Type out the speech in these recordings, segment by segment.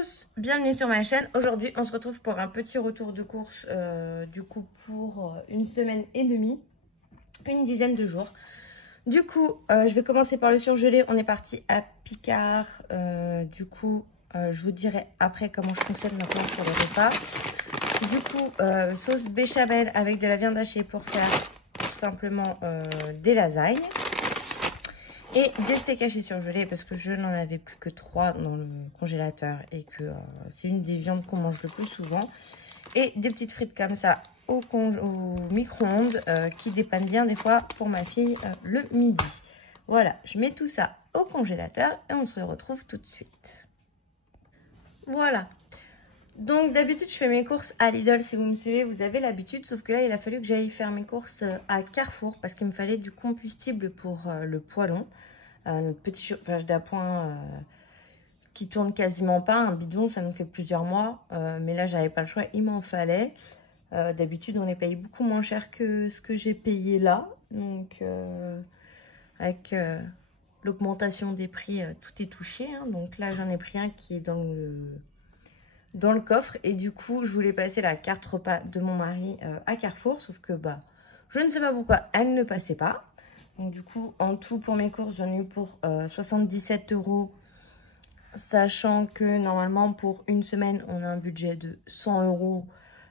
tous, bienvenue sur ma chaîne. Aujourd'hui on se retrouve pour un petit retour de course du coup pour une semaine et demie, une dizaine de jours. Du coup je vais commencer par le surgelé. On est parti à Picard. Je vous dirai après comment je fonctionne maintenant sur le repas. Du coup sauce béchamel avec de la viande hachée pour faire tout simplement des lasagnes. Et des steaks hachés surgelés parce que je n'en avais plus que 3 dans le congélateur et que c'est une des viandes qu'on mange le plus souvent. Et des petites frites comme ça au micro-ondes qui dépannent bien des fois pour ma fille le midi. Voilà, je mets tout ça au congélateur et on se retrouve tout de suite. Voilà. Donc d'habitude je fais mes courses à Lidl, si vous me suivez vous avez l'habitude, sauf que là il a fallu que j'aille faire mes courses à Carrefour parce qu'il me fallait du combustible pour le poêlon, notre petit chauffage d'appoint qui tourne quasiment pas, un bidon ça nous fait plusieurs mois, mais là j'avais pas le choix, il m'en fallait. D'habitude on les paye beaucoup moins cher que ce que j'ai payé là, donc avec l'augmentation des prix tout est touché, hein. Donc là j'en ai pris un qui est dans le coffre et du coup je voulais passer la carte repas de mon mari à Carrefour, sauf que je ne sais pas pourquoi elle ne passait pas. Donc du coup en tout pour mes courses j'en ai eu pour 77 €, sachant que normalement pour une semaine on a un budget de 100 €,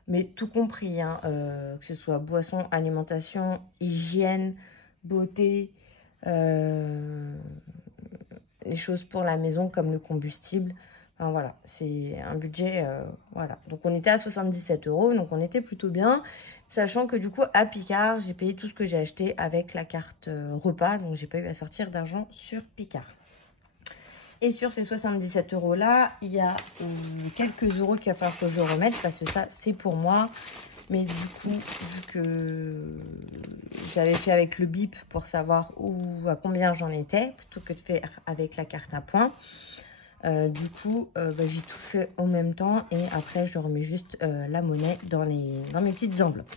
mais tout compris, hein, que ce soit boisson, alimentation, hygiène, beauté, les choses pour la maison comme le combustible. Enfin, voilà, c'est un budget, voilà. Donc on était à 77 €, donc on était plutôt bien. Sachant que du coup à Picard, j'ai payé tout ce que j'ai acheté avec la carte repas. Donc j'ai pas eu à sortir d'argent sur Picard. Et sur ces 77 € là, il y a quelques euros qu'il va falloir que je remette parce que ça c'est pour moi. Mais du coup, vu que j'avais fait avec le bip pour savoir à combien j'en étais, plutôt que de faire avec la carte à points. Du coup, j'ai tout fait en même temps et après je remets juste la monnaie dans mes petites enveloppes.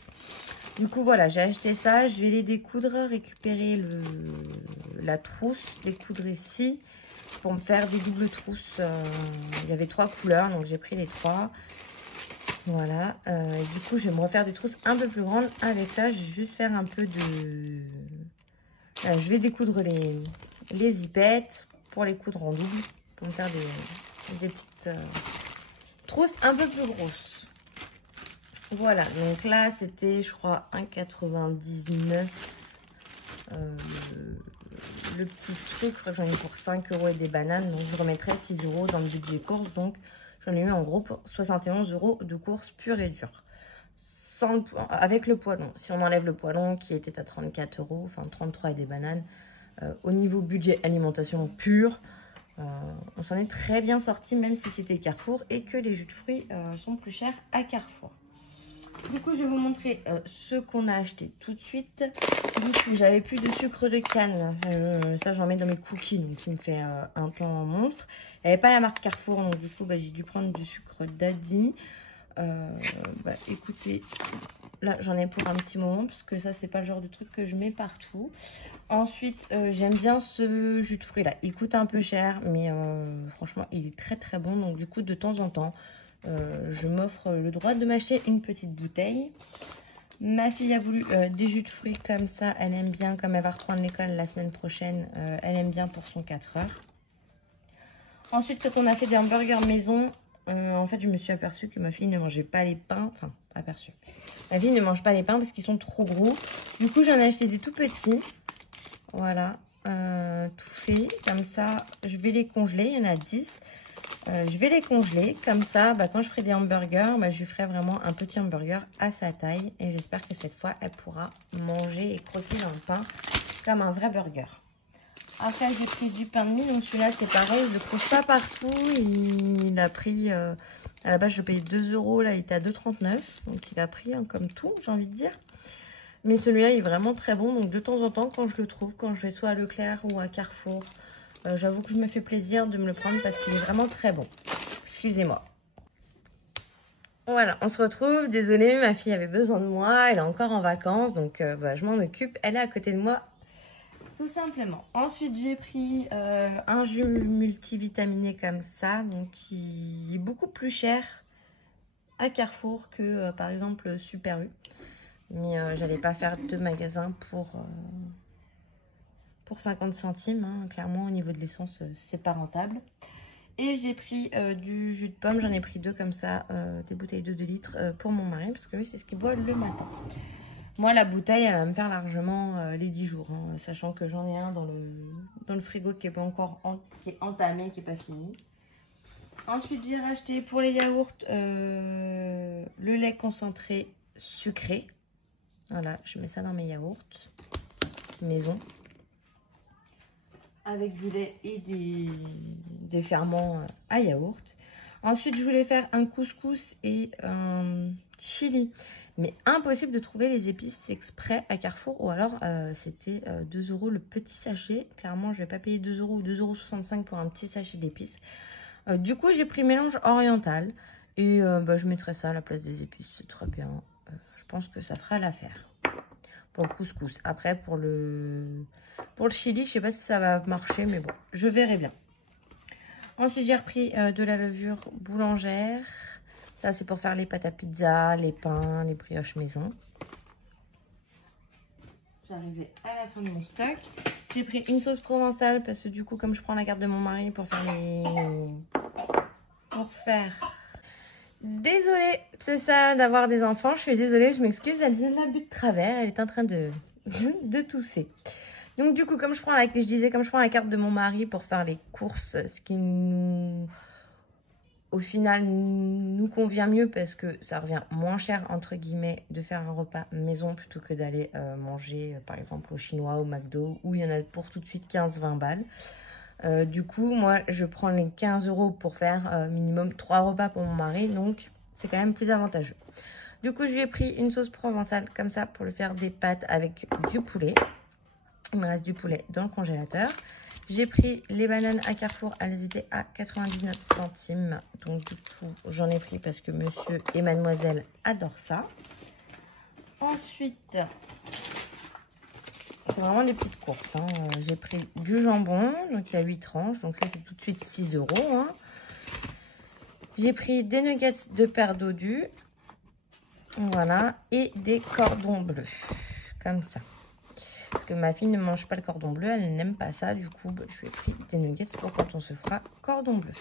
Du coup voilà, j'ai acheté ça, je vais les découdre, récupérer la trousse, découdre ici pour me faire des doubles trousses. Il y avait 3 couleurs donc j'ai pris les 3. Voilà, du coup je vais me refaire des trousses un peu plus grandes avec ça. Je vais juste faire un peu de... Voilà, je vais découdre les zippettes pour les coudre en double. Pour me faire des petites trousses un peu plus grosses. Voilà, donc là c'était je crois 1,99 le petit truc. Je crois que j'en ai pour 5 € et des bananes, donc je remettrai 6 € dans le budget course. Donc j'en ai eu en gros pour 71 € de course pure et dure avec le poêlon. Si on enlève le poêlon qui était à 34 €, enfin 33 et des bananes, au niveau budget alimentation pure, on s'en est très bien sorti, même si c'était Carrefour et que les jus de fruits sont plus chers à Carrefour. Du coup, je vais vous montrer ce qu'on a acheté tout de suite. Du coup, j'avais plus de sucre de canne. Ça, j'en mets dans mes cookies, donc qui me fait un temps monstre. Il n'y avait pas la marque Carrefour, donc du coup, j'ai dû prendre du sucre Daddy. Écoutez, là, j'en ai pour un petit moment, parce que ça, c'est pas le genre de truc que je mets partout. Ensuite, j'aime bien ce jus de fruits là. Il coûte un peu cher, mais franchement, il est très très bon. Donc du coup, de temps en temps, je m'offre le droit de m'acheter une petite bouteille. Ma fille a voulu des jus de fruits comme ça. Elle aime bien, comme elle va reprendre l'école la semaine prochaine, elle aime bien pour son 4 heures. Ensuite, quand on a fait des hamburgers maison, en fait, je me suis aperçue que ma fille ne mangeait pas les pains. Enfin, aperçue. Ma fille ne mange pas les pains parce qu'ils sont trop gros. Du coup, j'en ai acheté des tout petits. Voilà, tout fait. Comme ça, je vais les congeler. Il y en a 10. Je vais les congeler. Comme ça, quand je ferai des hamburgers, je lui ferai vraiment un petit hamburger à sa taille. Et j'espère que cette fois, elle pourra manger et croquer dans le pain comme un vrai burger. Après, j'ai pris du pain de mie. Donc celui-là, c'est pareil. Je ne le trouve pas partout. Il a pris... à la base, je payais 2 €. Là, il était à 2,39 €. Donc, il a pris comme tout, j'ai envie de dire. Mais celui-là, il est vraiment très bon. Donc, de temps en temps, quand je le trouve, quand je vais soit à Leclerc ou à Carrefour, j'avoue que je me fais plaisir de me le prendre parce qu'il est vraiment très bon. Excusez-moi. Voilà, on se retrouve. Désolée, ma fille avait besoin de moi. Elle est encore en vacances. Donc, je m'en occupe. Elle est à côté de moi tout simplement. Ensuite, j'ai pris un jus multivitaminé comme ça, donc qui est beaucoup plus cher à Carrefour que par exemple Super U. Mais j'allais pas faire 2 magasins pour 50 centimes. Hein. Clairement, au niveau de l'essence, c'est pas rentable. Et j'ai pris du jus de pomme. J'en ai pris 2 comme ça, des bouteilles de 2 litres pour mon mari, parce que lui, c'est ce qu'il boit le matin. Moi, la bouteille, elle va me faire largement les 10 jours, hein, sachant que j'en ai un dans le frigo qui est pas encore qui est entamé, qui n'est pas fini. Ensuite, j'ai racheté pour les yaourts le lait concentré sucré. Voilà, je mets ça dans mes yaourts maison. Avec du lait et des ferments à yaourt. Ensuite, je voulais faire un couscous et un chili. Mais impossible de trouver les épices exprès à Carrefour. Ou alors, c'était 2 € le petit sachet. Clairement, je ne vais pas payer 2 € ou 2,65 € pour un petit sachet d'épices. Du coup, j'ai pris mélange oriental. Et je mettrai ça à la place des épices. C'est très bien. Je pense que ça fera l'affaire. Pour le couscous. Après, pour le chili, je ne sais pas si ça va marcher. Mais bon, je verrai bien. Ensuite, j'ai repris de la levure boulangère. Ça, c'est pour faire les pâtes à pizza, les pains, les brioches maison. J'arrivais à la fin de mon stock. J'ai pris une sauce provençale parce que du coup, comme je prends la carte de mon mari pour faire Désolée, c'est ça d'avoir des enfants. Je suis désolée, je m'excuse. Elle vient de la butte de travers. Elle est en train de tousser. Donc du coup, comme je prends la carte de mon mari pour faire les courses, ce qui au final nous convient mieux parce que ça revient moins cher entre guillemets de faire un repas maison plutôt que d'aller manger par exemple au chinois, au McDo où il y en a pour tout de suite 15-20 balles. Du coup, moi je prends les 15 € pour faire minimum 3 repas pour mon mari, donc c'est quand même plus avantageux. Du coup, je lui ai pris une sauce provençale comme ça pour lui faire des pâtes avec du poulet. Il me reste du poulet dans le congélateur. J'ai pris les bananes à Carrefour, elles étaient à 99 centimes. Donc du coup, j'en ai pris parce que monsieur et mademoiselle adorent ça. Ensuite, c'est vraiment des petites courses. Hein. J'ai pris du jambon, donc il y a 8 tranches. Donc ça, c'est tout de suite 6 €. Hein. J'ai pris des nuggets de perdodu. Voilà. Et des cordons bleus. Comme ça. Parce que ma fille ne mange pas le cordon bleu, elle n'aime pas ça. Du coup, je lui ai pris des nuggets pour quand on se fera cordon bleu.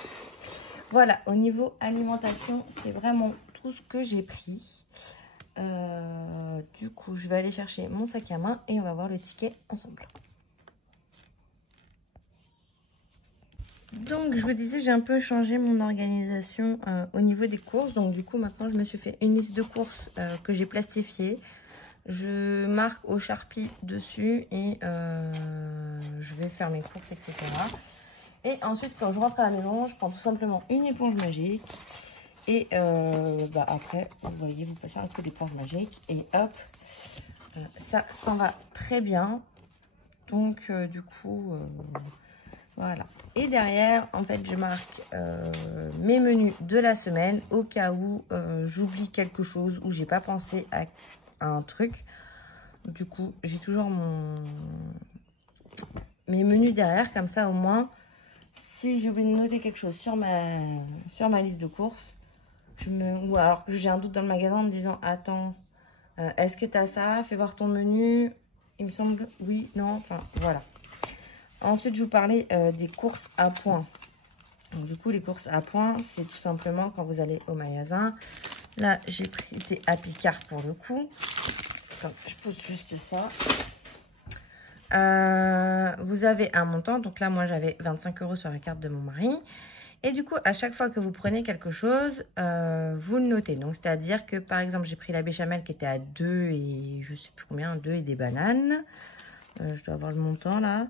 Voilà, au niveau alimentation, c'est vraiment tout ce que j'ai pris. Du coup, je vais aller chercher mon sac à main et on va voir le ticket ensemble. Donc, je vous disais, j'ai un peu changé mon organisation au niveau des courses. Donc, du coup, maintenant, je me suis fait une liste de courses que j'ai plastifiée. Je marque au Sharpie dessus et je vais faire mes courses, etc. Et ensuite, quand je rentre à la maison, je prends tout simplement une éponge magique. Et après, vous voyez, vous passez un coup d'éponge magique et hop, ça s'en va très bien. Donc, du coup, voilà. Et derrière, en fait, je marque mes menus de la semaine au cas où j'oublie quelque chose ou j'ai pas pensé à un truc. Du coup, j'ai toujours mes menus derrière, comme ça au moins si j'ai oublié de noter quelque chose sur ma liste de courses, ou alors que j'ai un doute dans le magasin en me disant attends, est-ce que tu as ça, fais voir ton menu, il me semble oui, non, enfin voilà. Ensuite, je vous parlais des courses à points. Donc, du coup, les courses à points, c'est tout simplement quand vous allez au magasin. Là, j'ai pris des Happy Card pour le coup. Attends, je pose juste ça. Vous avez un montant. Donc là, moi, j'avais 25 € sur la carte de mon mari. Et du coup, à chaque fois que vous prenez quelque chose, vous le notez. Donc, c'est-à-dire que, par exemple, j'ai pris la béchamel qui était à 2 et je sais plus combien, 2 et des bananes. Je dois avoir le montant là.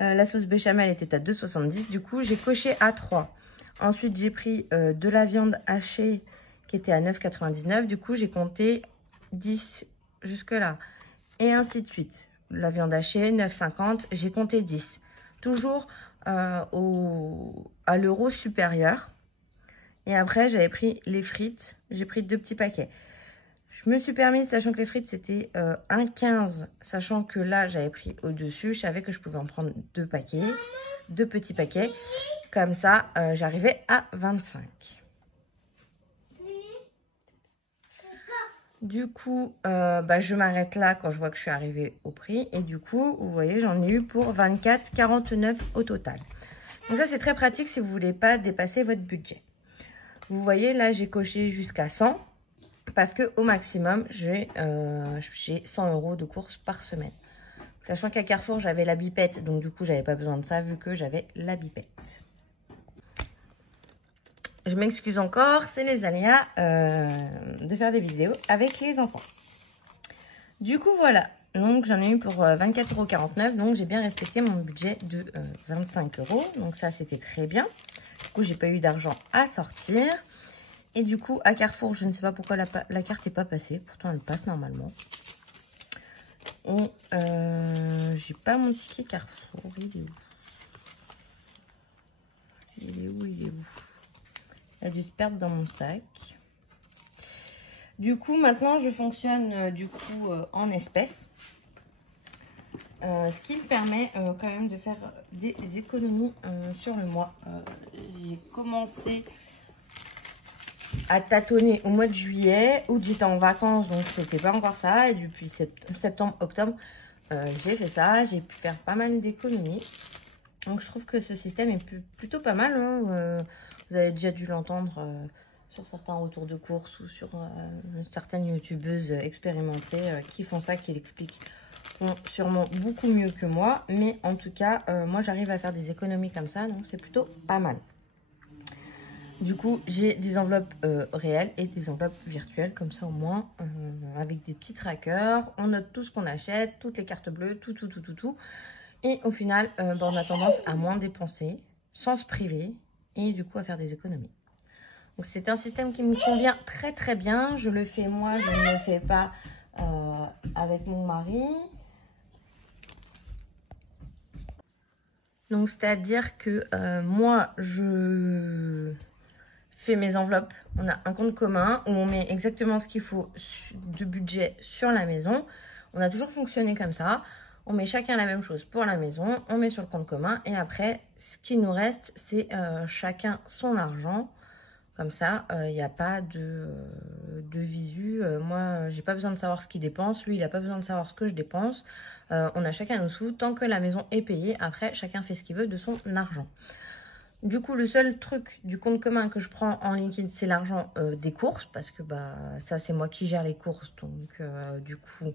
La sauce béchamel était à 2,70. Du coup, j'ai coché à 3. Ensuite, j'ai pris de la viande hachée qui était à 9,99. Du coup, j'ai compté 10 jusque là. Et ainsi de suite. La viande hachée, 9,50. J'ai compté 10. Toujours à l'euro supérieur. Et après, j'avais pris les frites. J'ai pris 2 petits paquets. Je me suis permis, sachant que les frites c'était 1,15, sachant que là j'avais pris au-dessus, je savais que je pouvais en prendre 2 paquets, 2 petits paquets. Comme ça, j'arrivais à 25. Du coup, je m'arrête là quand je vois que je suis arrivée au prix. Et du coup, vous voyez, j'en ai eu pour 24,49 au total. Donc ça, c'est très pratique si vous ne voulez pas dépasser votre budget. Vous voyez, là, j'ai coché jusqu'à 100. Parce qu'au maximum, j'ai 100 € de courses par semaine. Sachant qu'à Carrefour, j'avais la bipette. Donc du coup, j'avais pas besoin de ça vu que j'avais la bipette. Je m'excuse encore, c'est les aléas de faire des vidéos avec les enfants. Du coup, voilà. Donc, j'en ai eu pour 24,49 €. Donc, j'ai bien respecté mon budget de 25 €. Donc, ça, c'était très bien. Du coup, j'ai pas eu d'argent à sortir. Et du coup, à Carrefour, je ne sais pas pourquoi la carte n'est pas passée. Pourtant, elle passe normalement. Et j'ai pas mon ticket Carrefour. Il est où? Il est où? Il est où? Il a dû se perdre dans mon sac. Du coup, maintenant, je fonctionne en espèces. Ce qui me permet quand même de faire des économies sur le mois. J'ai commencé à tâtonner au mois de juillet. Août, j'étais en vacances, donc c'était pas encore ça. Et depuis septembre, octobre, j'ai fait ça. J'ai pu faire pas mal d'économies. Donc, je trouve que ce système est plutôt pas mal. Hein. Vous avez déjà dû l'entendre sur certains retours de course ou sur certaines youtubeuses expérimentées qui font ça, qui l'expliquent sûrement beaucoup mieux que moi. Mais en tout cas, moi, j'arrive à faire des économies comme ça, donc c'est plutôt pas mal. Du coup, j'ai des enveloppes réelles et des enveloppes virtuelles, comme ça au moins, avec des petits trackers. On note tout ce qu'on achète, toutes les cartes bleues, tout. Et au final, on a tendance à moins dépenser, sans se priver, et du coup à faire des économies. Donc c'est un système qui me convient très très bien. Je le fais moi, je ne le fais pas avec mon mari. Donc c'est-à-dire que moi je fais mes enveloppes. On a un compte commun où on met exactement ce qu'il faut de budget sur la maison. On a toujours fonctionné comme ça. On met chacun la même chose pour la maison, on met sur le compte commun et après, ce qui nous reste, c'est chacun son argent. Comme ça, il n'y a pas de visu. Moi, j'ai pas besoin de savoir ce qu'il dépense. Lui, il n'a pas besoin de savoir ce que je dépense. On a chacun nos sous. Tant que la maison est payée, après, chacun fait ce qu'il veut de son argent. Du coup, le seul truc du compte commun que je prends en liquide, c'est l'argent des courses. Parce que ça, c'est moi qui gère les courses. Donc, du coup...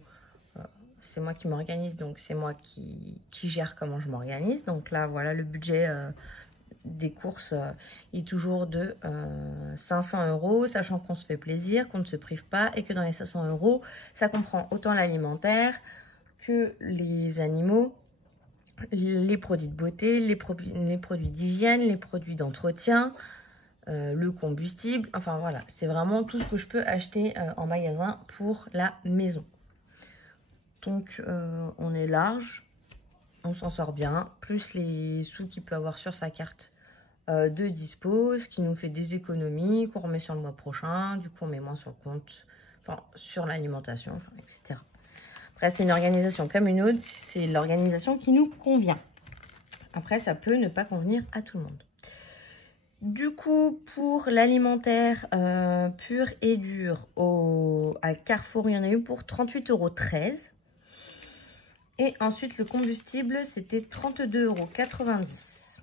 c'est moi qui m'organise, donc c'est moi qui gère comment je m'organise. Donc là, voilà, le budget des courses est toujours de 500 €, sachant qu'on se fait plaisir, qu'on ne se prive pas et que dans les 500 €, ça comprend autant l'alimentaire que les animaux, les produits de beauté, les produits d'hygiène, les produits d'entretien, le combustible. Enfin voilà, c'est vraiment tout ce que je peux acheter en magasin pour la maison. Donc, on est large, on s'en sort bien, plus les sous qu'il peut avoir sur sa carte de dispo, ce qui nous fait des économies qu'on remet sur le mois prochain, du coup on met moins sur le compte, enfin sur l'alimentation, enfin, etc. Après, c'est une organisation comme une autre, c'est l'organisation qui nous convient. Après, ça peut ne pas convenir à tout le monde. Du coup, pour l'alimentaire pur et dur à Carrefour, il y en a eu pour 38,13 €. Et ensuite, le combustible, c'était 32,90 €.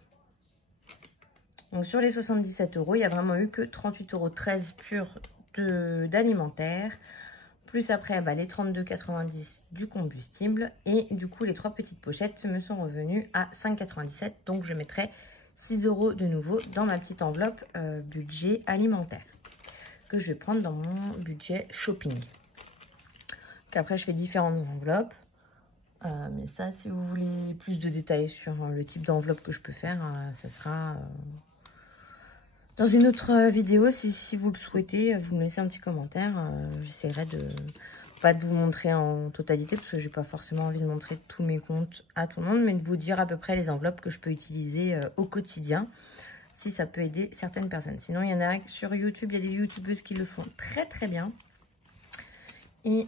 Donc, sur les 77 €, il n'y a vraiment eu que 38,13 € pur d'alimentaire. Plus après, les 32,90 € du combustible. Et du coup, les 3 petites pochettes me sont revenues à 5,97 €. Donc, je mettrai 6 € de nouveau dans ma petite enveloppe budget alimentaire. Que je vais prendre dans mon budget shopping. Donc, après, je fais différentes enveloppes. Mais ça, si vous voulez plus de détails sur le type d'enveloppe que je peux faire, ça sera dans une autre vidéo. Si vous le souhaitez, vous me laissez un petit commentaire. J'essaierai pas de vous montrer en totalité, parce que j'ai pas forcément envie de montrer tous mes comptes à tout le monde, mais de vous dire à peu près les enveloppes que je peux utiliser au quotidien, si ça peut aider certaines personnes. Sinon, il y en a sur YouTube, il y a des youtubeuses qui le font très très bien. et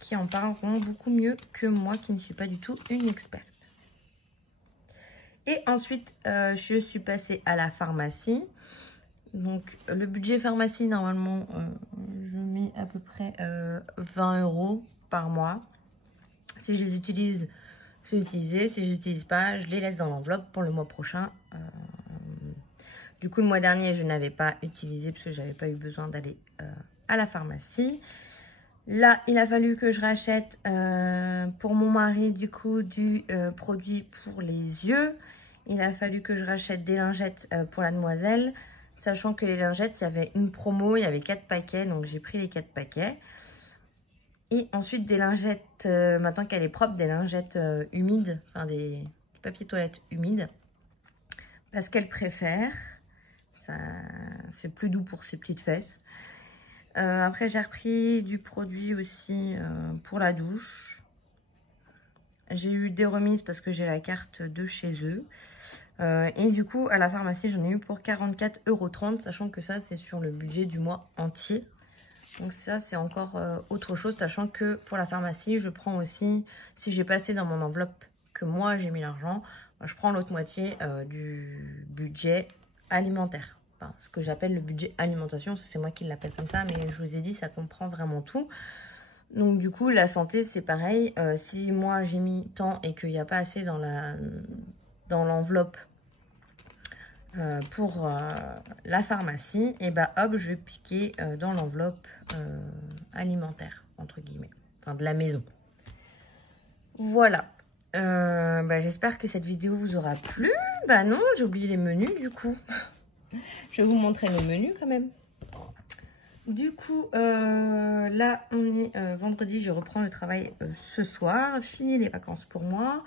qui en parleront beaucoup mieux que moi qui ne suis pas du tout une experte. Et ensuite, je suis passée à la pharmacie. Donc, le budget pharmacie, normalement, je mets à peu près 20 € par mois. Si je les utilise, c'est utilisé. Si je les utilise pas, je les laisse dans l'enveloppe pour le mois prochain. Du coup, le mois dernier, je n'avais pas utilisé parce que je n'avais pas eu besoin d'aller à la pharmacie. Là, il a fallu que je rachète pour mon mari, du coup, du produit pour les yeux. Il a fallu que je rachète des lingettes pour la demoiselle. Sachant que les lingettes, il y avait une promo, il y avait 4 paquets. Donc, j'ai pris les 4 paquets. Et ensuite, des lingettes, maintenant qu'elle est propre, des lingettes humides. Enfin, du papier toilette humide. Parce qu'elle préfère. C'est plus doux pour ses petites fesses. Après, j'ai repris du produit aussi pour la douche. J'ai eu des remises parce que j'ai la carte de chez eux. Et du coup, à la pharmacie, j'en ai eu pour 44,30 €, sachant que ça, c'est sur le budget du mois entier. Donc ça, c'est encore autre chose, sachant que pour la pharmacie, je prends aussi, si j'ai passé dans mon enveloppe que moi, j'ai mis l'argent, je prends l'autre moitié du budget alimentaire. Enfin, ce que j'appelle le budget alimentation, c'est moi qui l'appelle comme ça, mais je vous ai dit, ça comprend vraiment tout. Donc du coup, la santé, c'est pareil. Si moi, j'ai mis tant et qu'il n'y a pas assez dans l'enveloppe pour la pharmacie, et bah hop, je vais piquer dans l'enveloppe alimentaire, entre guillemets, enfin de la maison. Voilà. J'espère que cette vidéo vous aura plu. Bah non, j'ai oublié les menus du coup. Je vais vous montrer les menus quand même. Du coup, là, on est vendredi, je reprends le travail ce soir. Fini les vacances pour moi.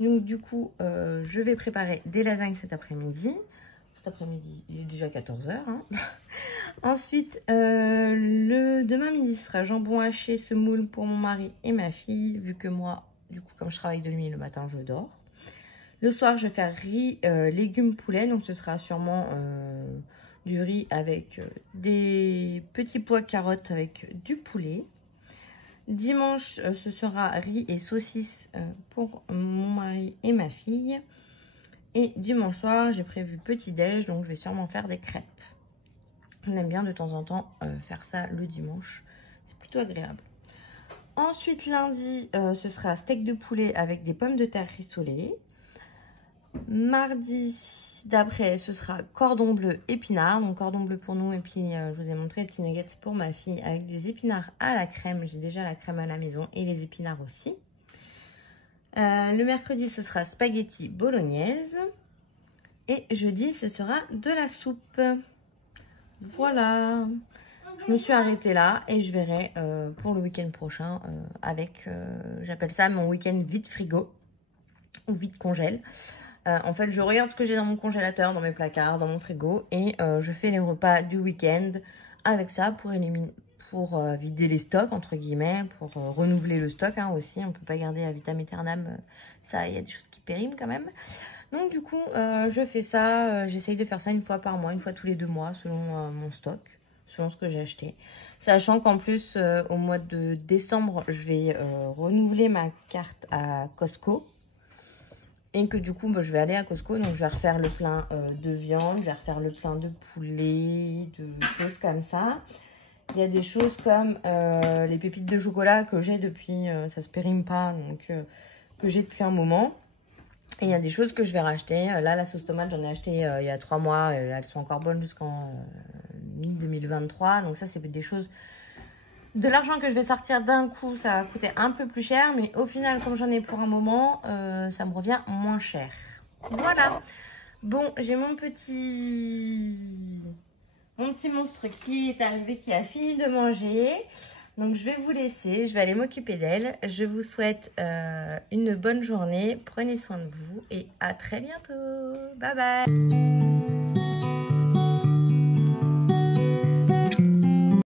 Donc, du coup, je vais préparer des lasagnes cet après-midi. Cet après-midi, il est déjà 14 h. Hein. Ensuite, demain midi, ce sera jambon haché, semoule pour mon mari et ma fille. Vu que moi, du coup, comme je travaille de nuit, le matin, je dors. Le soir, je vais faire riz, légumes, poulet. Donc, ce sera sûrement du riz avec des petits pois carottes avec du poulet. Dimanche, ce sera riz et saucisses pour mon mari et ma fille. Et dimanche soir, j'ai prévu petit-déj, donc je vais sûrement faire des crêpes. On aime bien de temps en temps faire ça le dimanche. C'est plutôt agréable. Ensuite, lundi, ce sera steak de poulet avec des pommes de terre rissolées. Mardi d'après, ce sera cordon bleu épinards. Donc cordon bleu pour nous. Et puis, je vous ai montré les petits nuggets pour ma fille avec des épinards à la crème. J'ai déjà la crème à la maison et les épinards aussi. Le mercredi, ce sera spaghetti bolognaise. Et jeudi, ce sera de la soupe. Voilà. Je me suis arrêtée là et je verrai pour le week-end prochain avec, j'appelle ça mon week-end vide frigo ou vide congèle. En fait, je regarde ce que j'ai dans mon congélateur, dans mes placards, dans mon frigo et je fais les repas du week-end avec ça pour vider les stocks, entre guillemets, pour renouveler le stock hein, aussi. On ne peut pas garder à vitam aeternam, ça, il y a des choses qui périment quand même. Donc du coup, je fais ça, j'essaye de faire ça une fois par mois, une fois tous les 2 mois, selon mon stock, selon ce que j'ai acheté. Sachant qu'en plus, au mois de décembre, je vais renouveler ma carte à Costco. Et que du coup, je vais aller à Costco, donc je vais refaire le plein de viande, je vais refaire le plein de poulet, de choses comme ça. Il y a des choses comme les pépites de chocolat que j'ai depuis, ça se périme pas, donc que j'ai depuis un moment. Et il y a des choses que je vais racheter. Là, la sauce tomate, j'en ai acheté il y a 3 mois. Elles sont encore bonnes jusqu'en mi-2023. Donc ça, c'est des choses... De l'argent que je vais sortir d'un coup, ça va coûter un peu plus cher. Mais au final, comme j'en ai pour un moment, ça me revient moins cher. Voilà. Bon, j'ai mon petit monstre qui est arrivé, qui a fini de manger. Donc, je vais vous laisser. Je vais aller m'occuper d'elle. Je vous souhaite une bonne journée. Prenez soin de vous et à très bientôt. Bye bye.